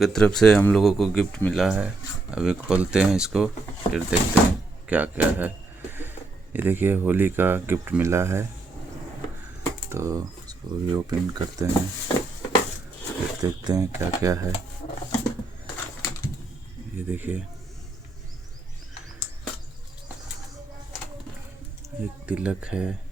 की तरफ से हम लोगों को गिफ्ट मिला है। अभी खोलते हैं इसको, फिर देखते हैं क्या क्या है। ये देखिए होली का गिफ्ट मिला है, तो इसको भी ओपन करते हैं, फिर देखते हैं क्या क्या है। ये देखिए एक तिलक है।